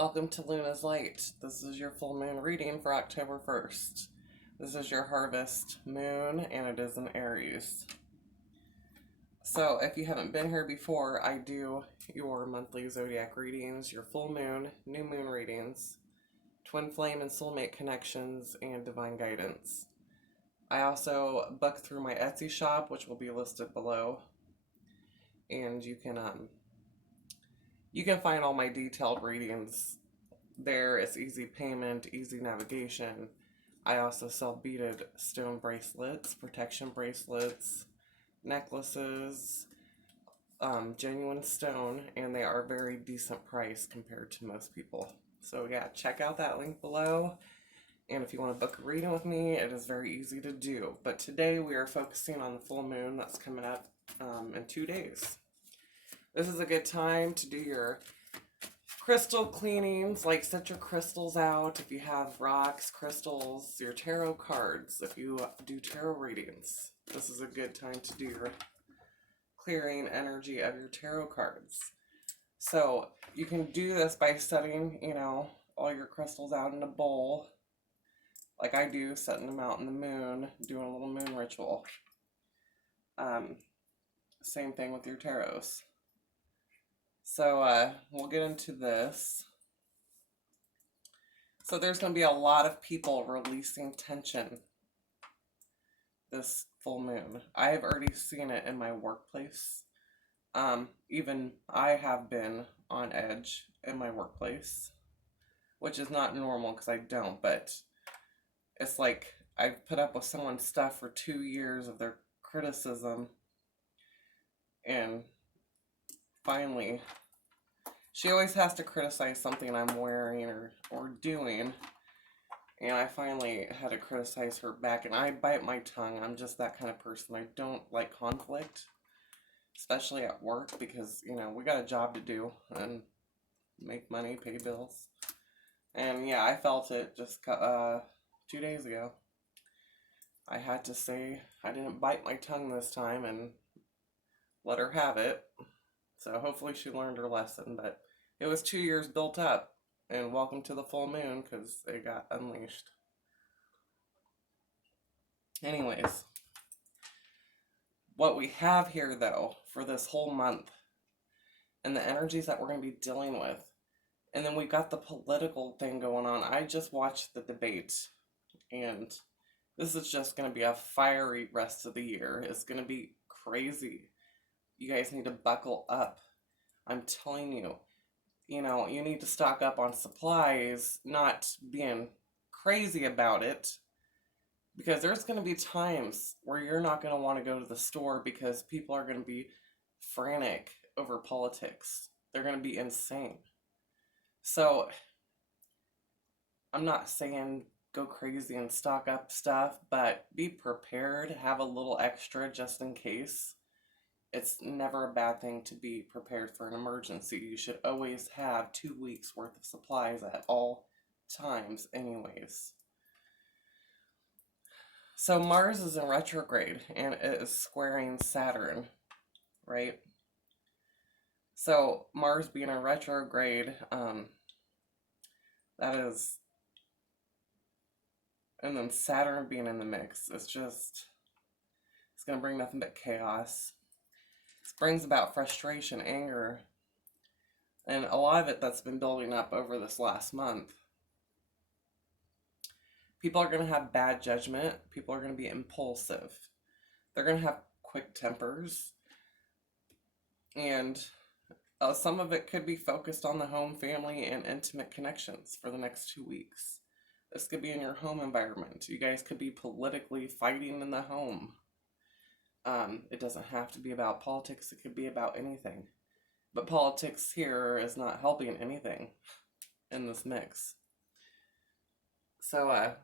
Welcome to Luna's Light. This is your full moon reading for October 1st. This is your harvest moon and it is in Aries. So if you haven't been here before, I do your monthly zodiac readings, your full moon, new moon readings, twin flame and soulmate connections, and divine guidance. I also book through my Etsy shop, which will be listed below. And you can find all my detailed readings there. It's easy payment, easy navigation. I also sell beaded stone bracelets, protection bracelets, necklaces, genuine stone, and they are very decent price compared to most people. So yeah, check out that link below. And if you want to book a reading with me, it is very easy to do. But today we are focusing on the full moon that's coming up in 2 days. This is a good time to do your crystal cleanings, like set your crystals out. If you have rocks, crystals, your tarot cards, if you do tarot readings, this is a good time to do your clearing energy of your tarot cards. So you can do this by setting, all your crystals out in a bowl, like I do, setting them out in the moon, doing a little moon ritual. Same thing with your tarots. So we'll get into this. So there's going to be a lot of people releasing tension this full moon. I have already seen it in my workplace. Even I have been on edge in my workplace, which is not normal because I don't, but it's like I've put up with someone's stuff for 2 years of their criticism, and finally, she always has to criticize something I'm wearing or doing, and I finally had to criticize her back, and I bite my tongue. I'm just that kind of person. I don't like conflict, especially at work, because, we got a job to do and make money, pay bills. And yeah, I felt it just 2 days ago. I had to say I didn't bite my tongue this time and let her have it. So hopefully she learned her lesson, but it was 2 years built up, and welcome to the full moon because it got unleashed. Anyways, what we have here though for this whole month and the energies that we're going to be dealing with, and then we've got the political thing going on. I just watched the debate, and this is just going to be a fiery rest of the year. It's going to be crazy. You guys need to buckle up. I'm telling you, you need to stock up on supplies, not being crazy about it, because there's going to be times where you're not going to want to go to the store because people are going to be frantic over politics. They're going to be insane. So I'm not saying go crazy and stock up stuff, but be prepared, have a little extra just in case. It's never a bad thing to be prepared for an emergency. You should always have 2 weeks worth of supplies at all times anyways. So Mars is in retrograde and it is squaring Saturn, right? So Mars being in retrograde, that is, and then Saturn being in the mix, it's going to bring nothing but chaos. This brings about frustration, anger, and a lot of it that's been building up over this last month. People are going to have bad judgment. People are going to be impulsive. They're going to have quick tempers. And some of it could be focused on the home, family, and intimate connections for the next 2 weeks. This could be in your home environment. You guys could be politically fighting in the home. It doesn't have to be about politics. It could be about anything. But politics here is not helping anything in this mix. So,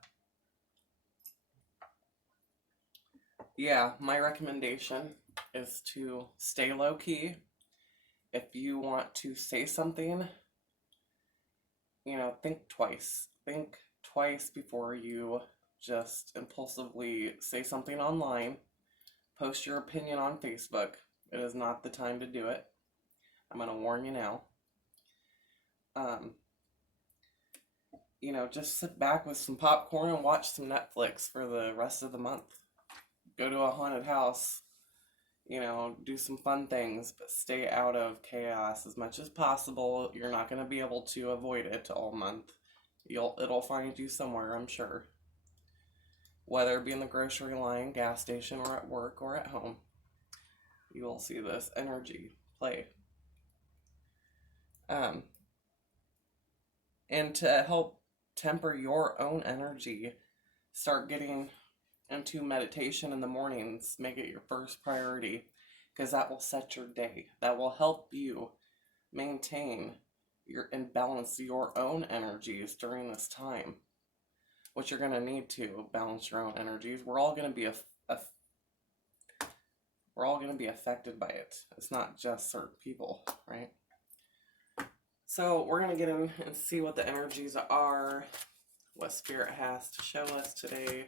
yeah, my recommendation is to stay low key. If you want to say something, think twice. Think twice before you just impulsively say something online. Post your opinion on Facebook. It is not the time to do it. I'm going to warn you now. you know, just sit back with some popcorn and watch some Netflix for the rest of the month. Go to a haunted house, you know, do some fun things, but stay out of chaos as much as possible. You're not going to be able to avoid it all month. It'll find you somewhere, I'm sure. Whether it be in the grocery line, gas station, or at work or at home, you will see this energy play. And to help temper your own energy, start getting into meditation in the mornings. Make it your first priority, because that will set your day. That will help you maintain and balance your own energies during this time. What you're going to need to balance your own energies. We're all going to be we're all going to be affected by it. It's not just certain people, right? So we're going to get in and see what the energies are, what Spirit has to show us today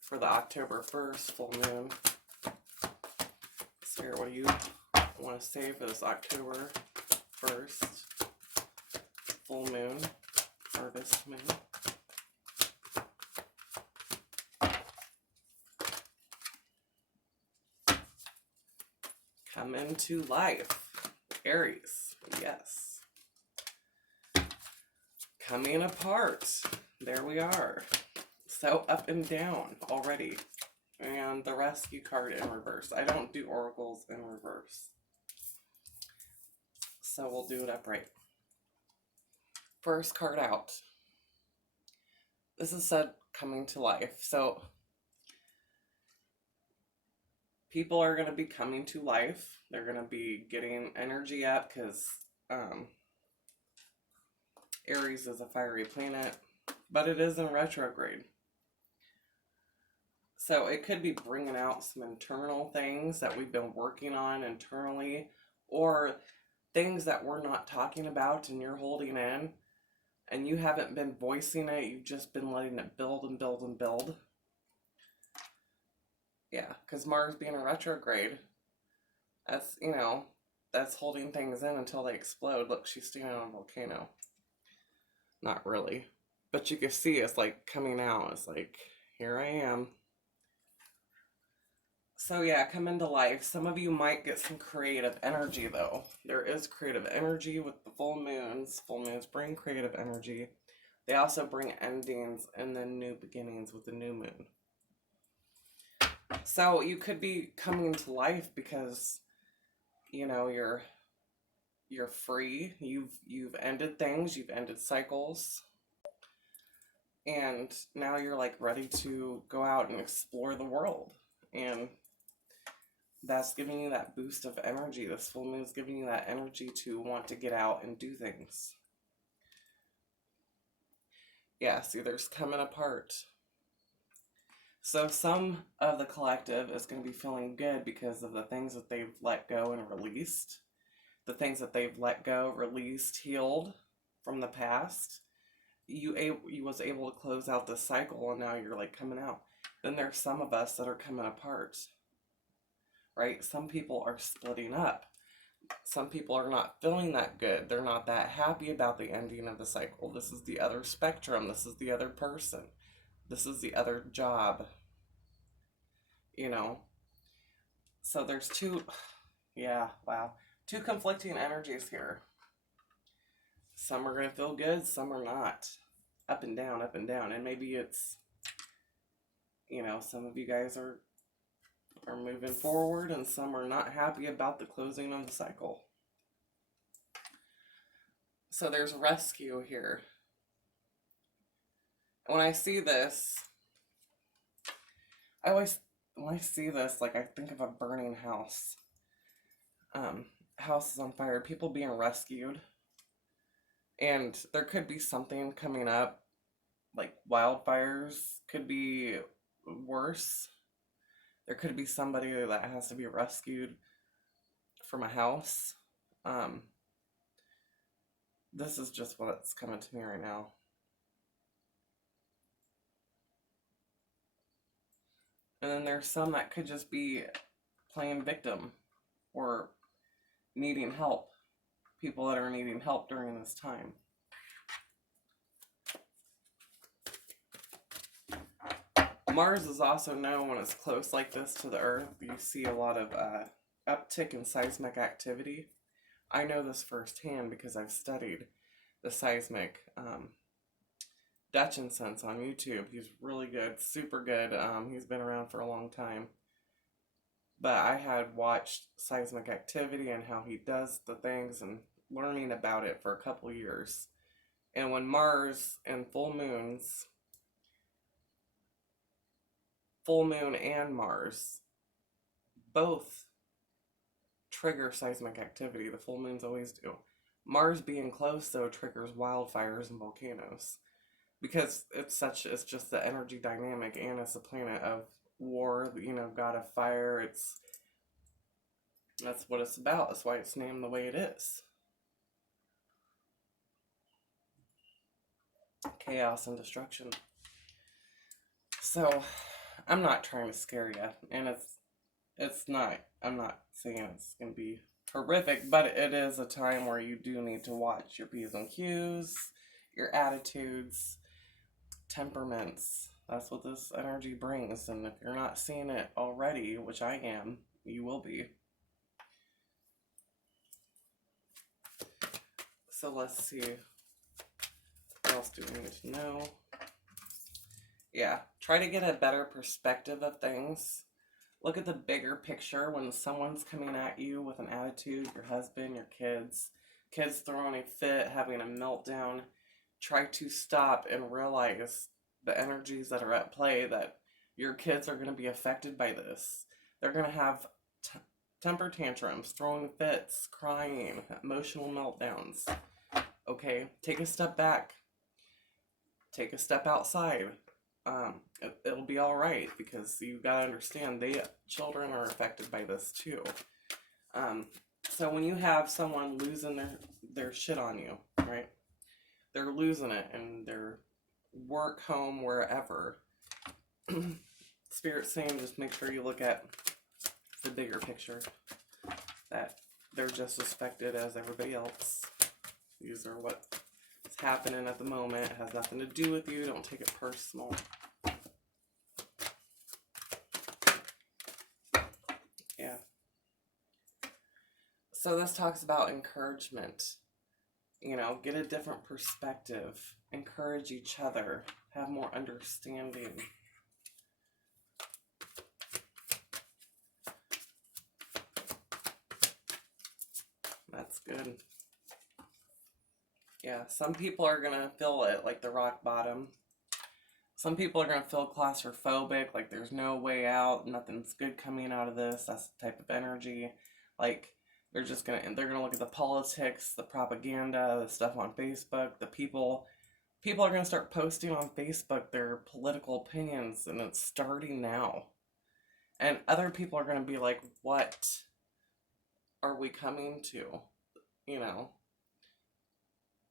for the October 1st full moon. Spirit, what do you want to say for this October 1st full moon, harvest moon? Come into life, Aries, yes. Coming apart, there we are. So up and down already. And the rescue card in reverse. I don't do oracles in reverse, so we'll do it upright. First card out. This is said coming to life. So people are going to be coming to life. They're going to be getting energy up because Aries is a fiery planet, but it is in retrograde. So it could be bringing out some internal things that we've been working on internally, or things that we're not talking about and you're holding in and you haven't been voicing it. You've just been letting it build and build and build. Yeah, because Mars being in retrograde, that's, you know, that's holding things in until they explode. Look, she's standing on a volcano. Not really. But you can see it's like coming out. It's like, here I am. So yeah, come into life. Some of you might get some creative energy though. There is creative energy with the full moons. Full moons bring creative energy. They also bring endings and then new beginnings with the new moon. So you could be coming to life because, you know, you're free. You've ended things, you've ended cycles. And now you're like ready to go out and explore the world. And that's giving you that boost of energy. This full moon is giving you that energy to want to get out and do things. Yeah, see, there's coming apart. So some of the collective is going to be feeling good because of the things that they've let go and released. The things that they've let go, released, healed from the past. You was able to close out the cycle and now you're like coming out. Then there's some of us that are coming apart. Right? Some people are splitting up. Some people are not feeling that good. They're not that happy about the ending of the cycle. This is the other spectrum. This is the other person. This is the other job. You know? So there's two conflicting energies here. Some are going to feel good, some are not. Up and down, up and down. And maybe it's, you know, some of you guys are moving forward and some are not happy about the closing of the cycle. So there's rescue here. When I see this, when I see this, like I think of a burning house. House is on fire, people being rescued. And there could be something coming up, like wildfires could be worse. There could be somebody that has to be rescued from a house. This is just what's coming to me right now. And then there's some that could just be playing victim or needing help. People that are needing help during this time. Mars is also known when it's close like this to the Earth. You see a lot of uptick in seismic activity. I know this firsthand because I've studied the seismic Dutch incense on YouTube. He's really good, super good. He's been around for a long time. But I had watched seismic activity and how he does the things and learning about it for a couple years. And when Mars and full moon and Mars both trigger seismic activity. The full moons always do. Mars being close though triggers wildfires and volcanoes because it's just the energy dynamic, and it's a planet of war, god of fire. That's what it's about. That's why it's named the way it is. Chaos and destruction. So I'm not trying to scare you, and it's not. I'm not saying it's gonna be horrific, but it is a time where you do need to watch your P's and Q's, your attitudes, temperaments. That's what this energy brings, and if you're not seeing it already, which I am, you will be. So let's see. What else do we need to know? Yeah, try to get a better perspective of things. Look at the bigger picture when someone's coming at you with an attitude, your husband, your kids throwing a fit, having a meltdown. Try to stop and realize the energies that are at play, that your kids are going to be affected by this. They're going to have temper tantrums, throwing fits, crying, emotional meltdowns. Okay, take a step back. Take a step outside. It'll be all right, because you gotta understand children are affected by this too. So when you have someone losing their shit on you, right? They're losing it in their work, home, wherever. Spirit's saying just make sure you look at the bigger picture, that they're just as affected as everybody else. These are what's happening at the moment. It has nothing to do with you. Don't take it personal. Yeah. So this talks about encouragement. Get a different perspective. Encourage each other. Have more understanding. That's good. Yeah, some people are going to feel it like the rock bottom. Some people are going to feel claustrophobic, like there's no way out, nothing's good coming out of this. That's the type of energy. Like they're going to look at the politics, the propaganda, the stuff on Facebook, the people are going to start posting on Facebook their political opinions, and it's starting now. And other people are going to be like, what are we coming to?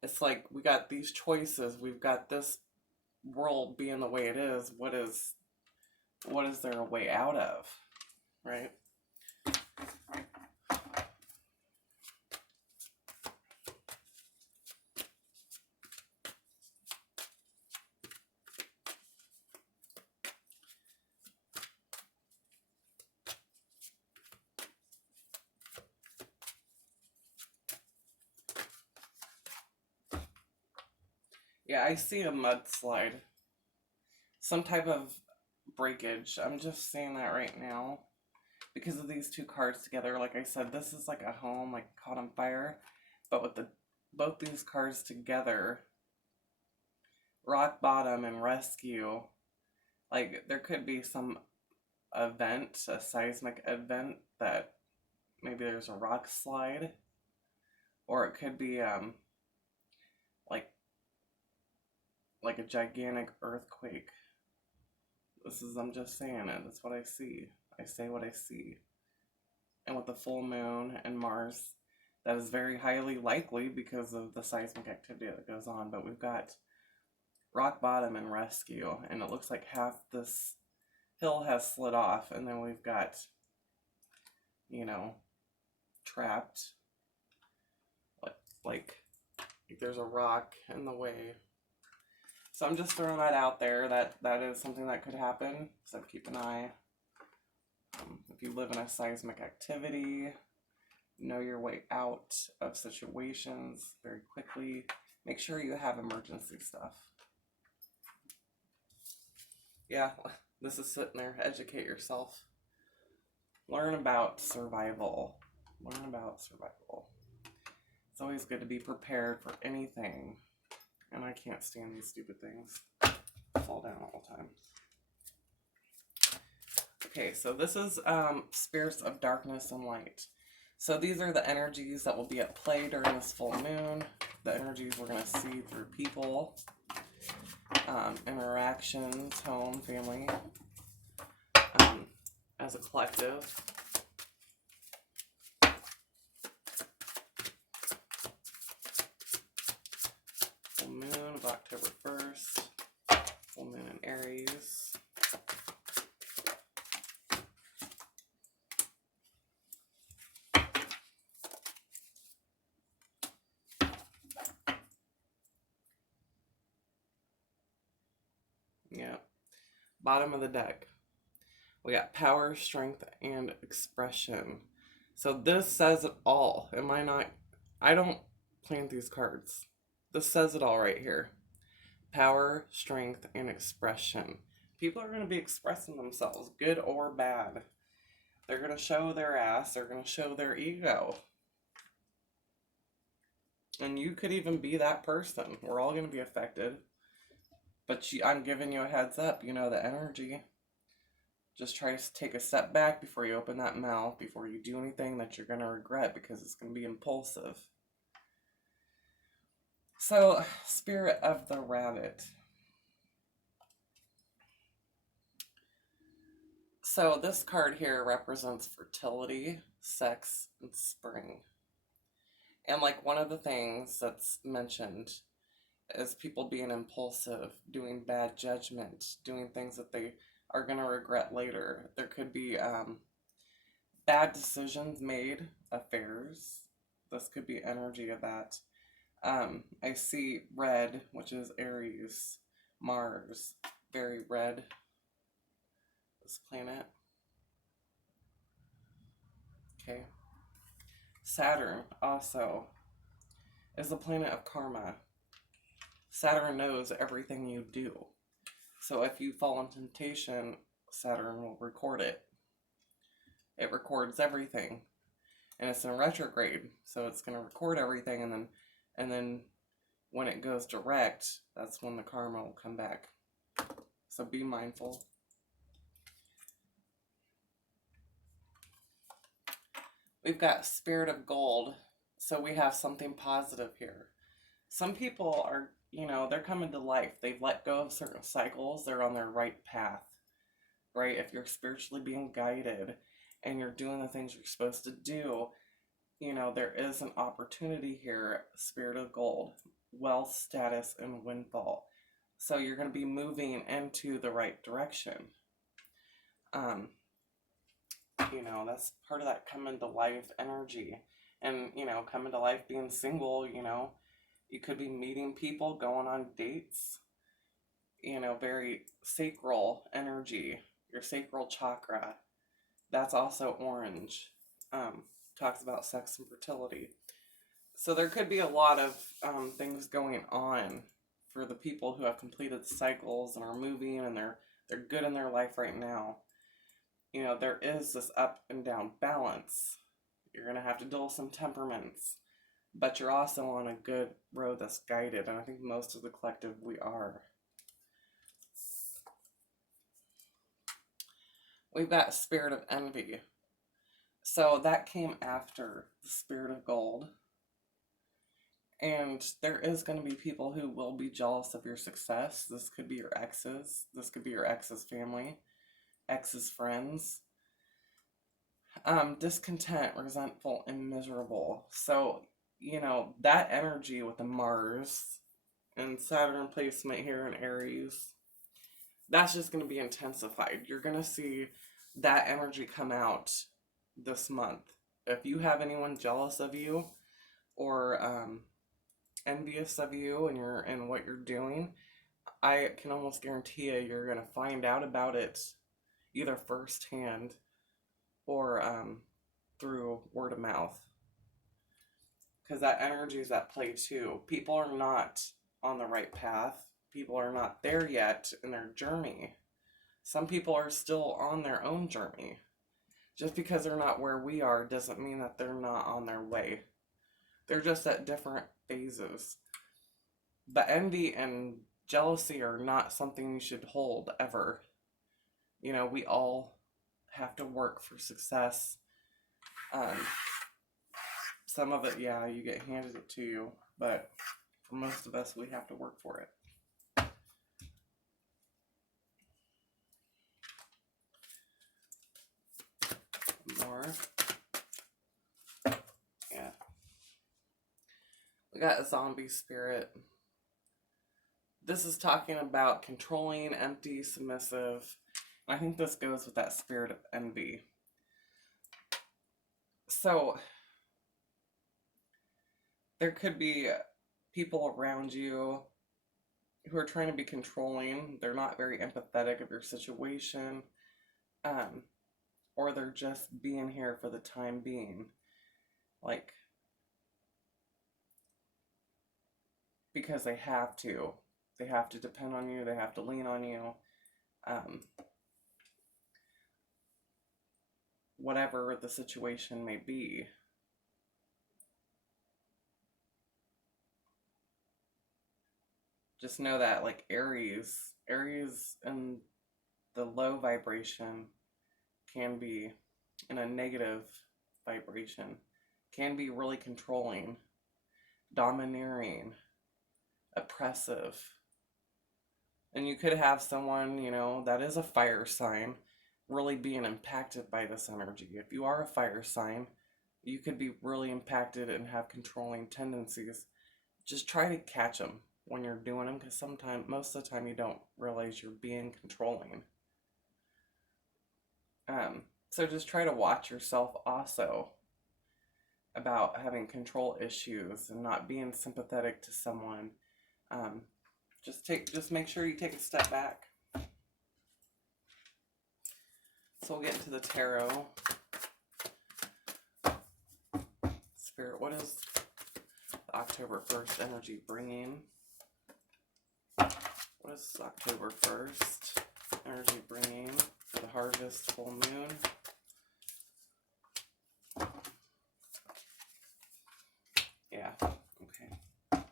It's like we got these choices, we've got this world being the way it is. What is there a way out of, right? Yeah, I see a mudslide. Some type of breakage. I'm just seeing that right now. Because of these two cards together, like I said, this is like a home, like caught on fire. But with both these cards together, rock bottom and rescue, like there could be some event, a seismic event, that maybe there's a rock slide. Or it could be like a gigantic earthquake. I'm just saying it. That's what I see. I say what I see. And with the full moon and Mars, that is very highly likely because of the seismic activity that goes on. But we've got rock bottom and rescue, and it looks like half this hill has slid off, and then we've got, trapped. Like there's a rock in the way. So I'm just throwing that out there, that is something that could happen. So keep an eye. If you live in a seismic activity, know your way out of situations very quickly. Make sure you have emergency stuff. Yeah, this is sitting there. Educate yourself. Learn about survival. Learn about survival. It's always good to be prepared for anything. And I can't stand these stupid things. Fall down all the time. Okay, so this is spirits of darkness and light. So these are the energies that will be at play during this full moon. The energies we're going to see through people, interactions, home, family, as a collective. Full moon of October 1st. Full moon in Aries. Yeah. Bottom of the deck. We got power, strength, and expression. So this says it all. I don't plant these cards. This says it all right here. Power, strength, and expression. People are going to be expressing themselves, good or bad. They're going to show their ass. They're going to show their ego. And you could even be that person. We're all going to be affected. But I'm giving you a heads up. You know the energy. Just try to take a step back before you open that mouth, before you do anything that you're going to regret, because it's going to be impulsive. So, Spirit of the Rabbit. So this card here represents fertility, sex, and spring. And like one of the things that's mentioned is people being impulsive, doing bad judgment, doing things that they are going to regret later. There could be bad decisions made, affairs. This could be energy of that. I see red, which is Aries, Mars, very red, this planet. Okay. Saturn also is the planet of karma. Saturn knows everything you do. So if you fall in temptation, Saturn will record it. It records everything. And it's in retrograde, so it's going to record everything, and then when it goes direct, that's when the karma will come back. So be mindful. We've got Spirit of Gold, so we have something positive here. Some people are, they're coming to life. They've let go of certain cycles. They're on their right path, right? If you're spiritually being guided and you're doing the things you're supposed to do, there is an opportunity here. Spirit of Gold, wealth, status, and windfall. So you're going to be moving into the right direction. That's part of that coming to life energy. And, coming to life being single, you could be meeting people, going on dates, very sacral energy, your sacral chakra. That's also orange. Talks about sex and fertility. So there could be a lot of things going on for the people who have completed cycles and are moving and they're good in their life right now. There is this up and down balance. You're going to have to deal with some temperaments, but you're also on a good road that's guided, and I think most of the collective we are. We've got Spirit of Envy. So that came after the Spirit of Gold. And there is going to be people who will be jealous of your success. This could be your exes. This could be your ex's family, ex's friends. Discontent, resentful, and miserable. So, that energy with the Mars and Saturn placement here in Aries, that's just going to be intensified. You're going to see that energy come out this month. If you have anyone jealous of you or envious of you and what you're doing, I can almost guarantee you're going to find out about it either firsthand or through word of mouth. Because that energy is at play too. People are not on the right path. People are not there yet in their journey. Some people are still on their own journey. Just because they're not where we are doesn't mean that they're not on their way. They're just at different phases. But envy and jealousy are not something you should hold ever. You know, we all have to work for success. Some of it, yeah, you get handed it to you, but for most of us, we have to work for it. More. Yeah. We got a zombie spirit. This is talking about controlling, empty, submissive. I think this goes with that spirit of envy. So, there could be people around you who are trying to be controlling. They're not very empathetic of your situation. Or they're just being here for the time being. Like, because they have to. They have to depend on you. They have to lean on you. Whatever the situation may be. Just know that, like, Aries in the low vibration can be in a negative vibration, can be really controlling, domineering, oppressive. And you could have someone, you know, that is a fire sign really being impacted by this energy. If you are a fire sign, you could be really impacted and have controlling tendencies. Just try to catch them when you're doing them, because most of the time, you don't realize you're being controlling. So just try to watch yourself also about having control issues and not being sympathetic to someone. Just make sure you take a step back. So we'll get into the tarot. Spirit, what is the October 1st energy bringing? What is October 1st energy bringing for the harvest full moon? Yeah, okay.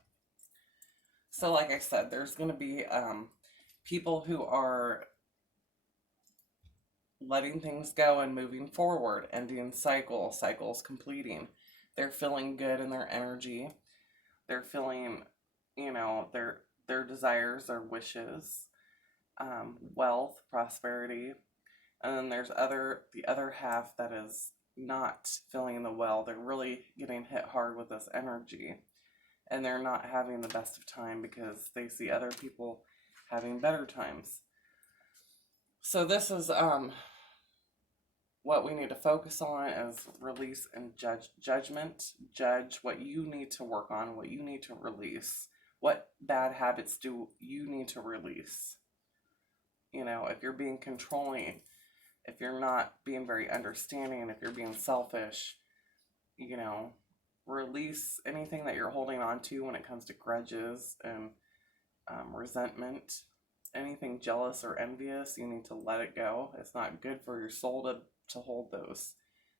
So like I said, there's going to be people who are letting things go and moving forward, ending cycles completing. They're feeling good in their energy. They're feeling, you know, their desires, their wishes, wealth, prosperity. And then there's the other half that is not feeling the well. They're really getting hit hard with this energy. And they're not having the best of time because they see other people having better times. So this is what we need to focus on is release and judgment. Judge what you need to work on, what you need to release. What bad habits do you need to release? You know, if you're being controlling, if you're not being very understanding, if you're being selfish, you know, release anything that you're holding on to when it comes to grudges and resentment. Anything jealous or envious, you need to let it go. It's not good for your soul to hold those.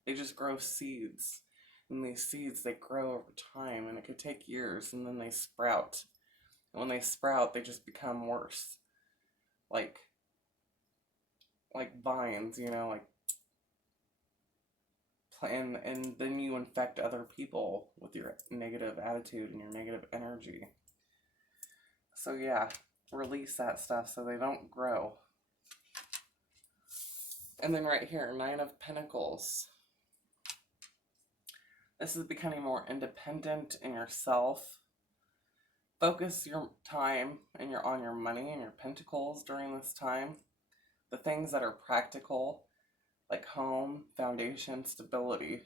They just grow seeds. And these seeds, they grow over time, and it could take years, and then they sprout. And when they sprout, they just become worse. Like vines, you know, and then you infect other people with your negative attitude and your negative energy. So yeah, release that stuff so they don't grow. And then right here, 9 of Pentacles. This is becoming more independent in yourself. Focus your time on your money and your pentacles during this time. The things that are practical, like home, foundation, stability.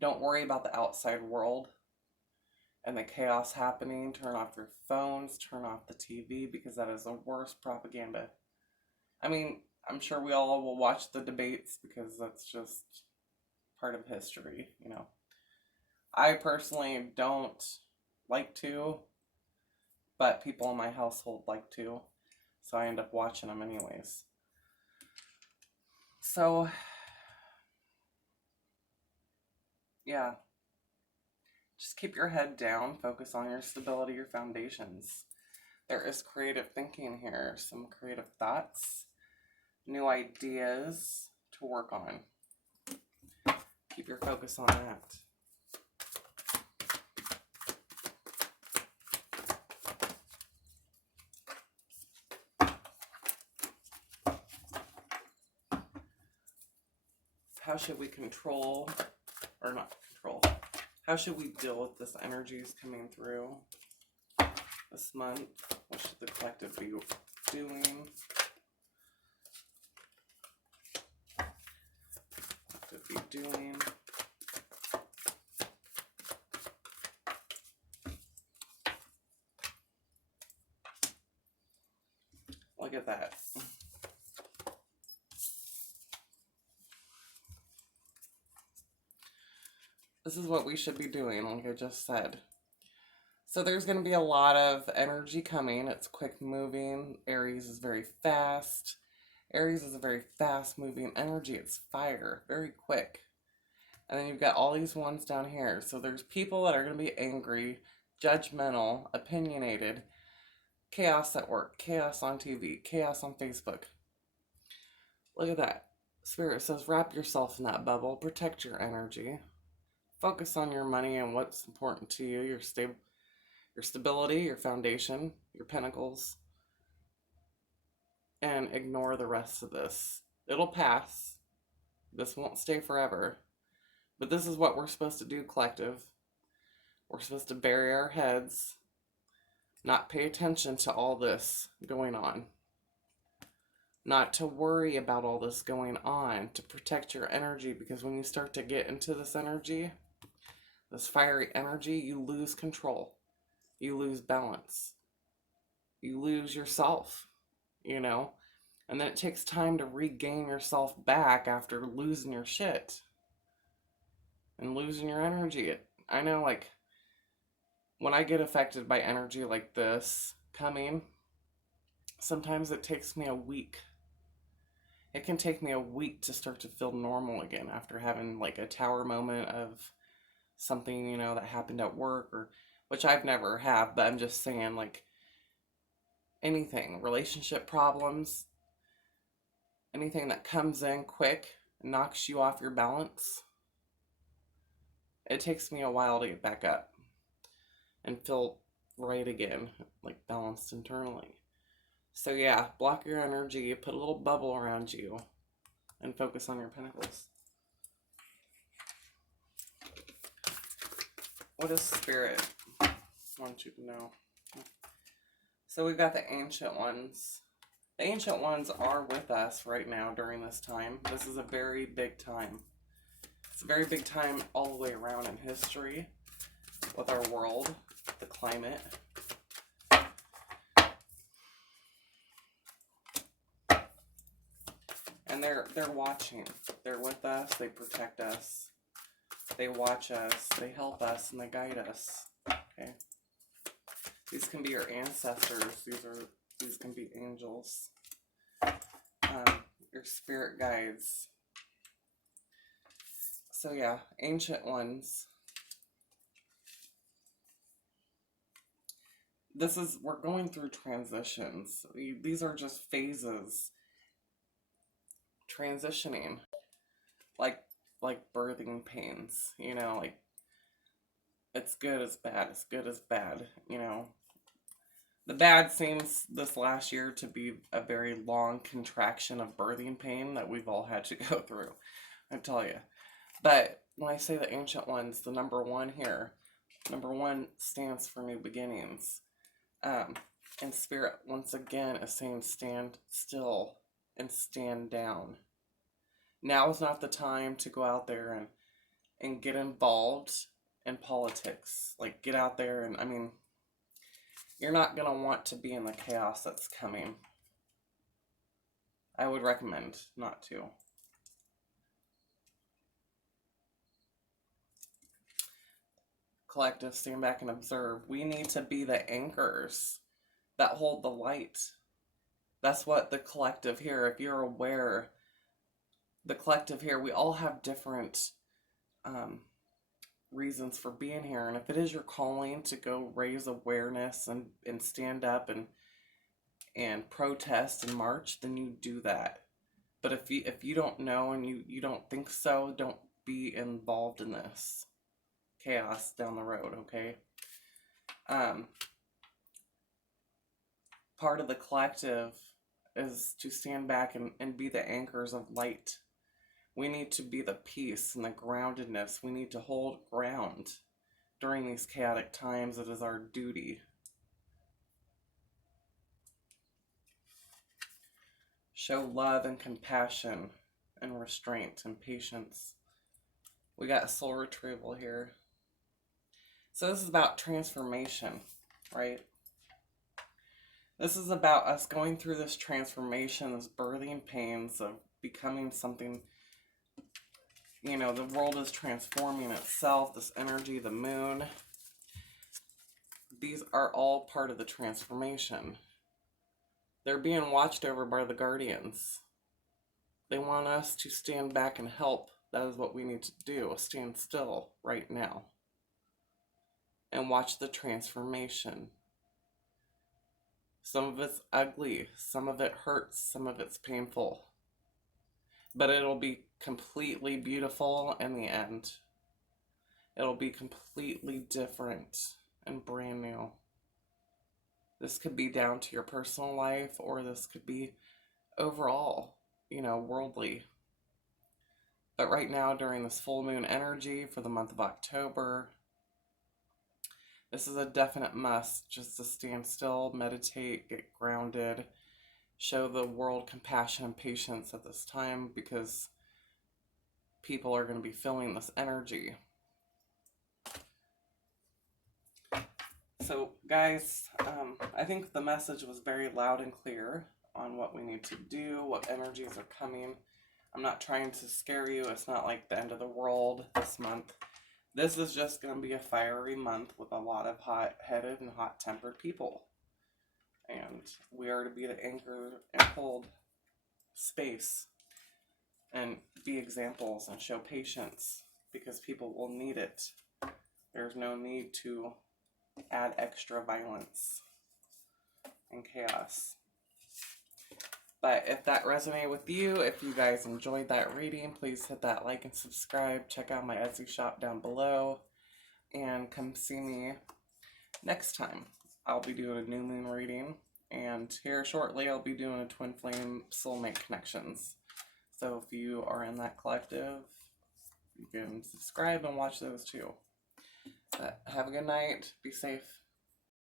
Don't worry about the outside world. and the chaos happening, turn off your phones, turn off the TV, because that is the worst propaganda. I mean, I'm sure we all will watch the debates because that's just part of history, you know. I personally don't like to, but people in my household like to, so I end up watching them anyways. So, yeah, just keep your head down, focus on your stability, your foundations. There is creative thinking here, some creative thoughts, new ideas to work on. Keep your focus on that. How should we control, or not control, how should we deal with this energies coming through this month? What should the collective be doing? Collective be doing. Look at that. This is what we should be doing, like I just said. So there's going to be a lot of energy coming. It's quick moving. Aries is very fast. Aries is a very fast moving energy. It's fire, very quick. And then you've got all these ones down here. So there's people that are going to be angry, judgmental, opinionated, chaos at work, chaos on TV, chaos on Facebook. Look at that. Spirit says wrap yourself in that bubble, protect your energy. Focus on your money and what's important to you, your stability, your foundation, your pentacles, and ignore the rest of this. It'll pass. This won't stay forever. But this is what we're supposed to do, collective. We're supposed to bury our heads, not pay attention to all this going on, not to worry about all this going on, to protect your energy, because when you start to get into this energy, this fiery energy, you lose control. You lose balance. You lose yourself, you know? And then it takes time to regain yourself back after losing your shit and losing your energy. I know, like, when I get affected by energy like this coming, sometimes it takes me a week. It can take me a week to start to feel normal again after having like a tower moment of something, you know, that happened at work, or which I've never had, but I'm just saying, like, anything, relationship problems, anything that comes in quick and knocks you off your balance, it takes me a while to get back up and feel right again, like balanced internally. So yeah, block your energy, put a little bubble around you, and focus on your pentacles. What does Spirit want you to know? So we've got the Ancient Ones. The Ancient Ones are with us right now during this time. This is a very big time. It's a very big time all the way around in history with our world, the climate. And they're watching. They're with us. They protect us. They watch us. They help us, and they guide us. Okay. These can be your ancestors. These can be angels. Your spirit guides. So yeah, Ancient Ones. We're going through transitions. These are just phases. Transitioning. Like birthing pains, you know, like it's good as bad, it's good as bad, you know. The bad seems this last year to be a very long contraction of birthing pain that we've all had to go through, I tell you. But when I say the Ancient Ones, the number one here, number one stands for new beginnings. And Spirit, once again, is saying stand still and stand down. Now is not the time to go out there and get involved in politics. Like, get out there and, I mean, you're not going to want to be in the chaos that's coming. I would recommend not to. Collective, stand back and observe. We need to be the anchors that hold the light. That's what the collective here, if you're aware, the collective here, we all have different reasons for being here. And if it is your calling to go raise awareness and stand up and protest and march, then you do that. But if you don't know and you don't think so, don't be involved in this chaos down the road, okay? Part of the collective is to stand back and be the anchors of light. We need to be the peace and the groundedness. We need to hold ground during these chaotic times. It is our duty. Show love and compassion and restraint and patience. We got a soul retrieval here. So this is about transformation, right? This is about us going through this transformation, this birthing pains of becoming something. You know, the world is transforming itself, this energy, the moon. These are all part of the transformation. They're being watched over by the guardians. They want us to stand back and help. That is what we need to do. Stand still right now and watch the transformation. Some of it's ugly, some of it hurts, some of it's painful. But it'll be completely beautiful in the end. It'll be completely different and brand new. This could be down to your personal life, or this could be overall, you know, worldly. But right now, during this full moon energy for the month of October, this is a definite must, just to stand still, meditate, get grounded, show the world compassion and patience at this time, because people are going to be feeling this energy. So guys, I think the message was very loud and clear on what we need to do, what energies are coming. I'm not trying to scare you. It's not like the end of the world this month. This is just going to be a fiery month with a lot of hot-headed and hot-tempered people. And we are to be the anchor and hold space and be examples and show patience, because people will need it. There's no need to add extra violence and chaos. But if that resonated with you, if you guys enjoyed that reading, please hit that like and subscribe. Check out my Etsy shop down below and come see me next time. I'll be doing a new moon reading, and here shortly I'll be doing a twin flame soulmate connections. So if you are in that collective, you can subscribe and watch those too. But have a good night. Be safe.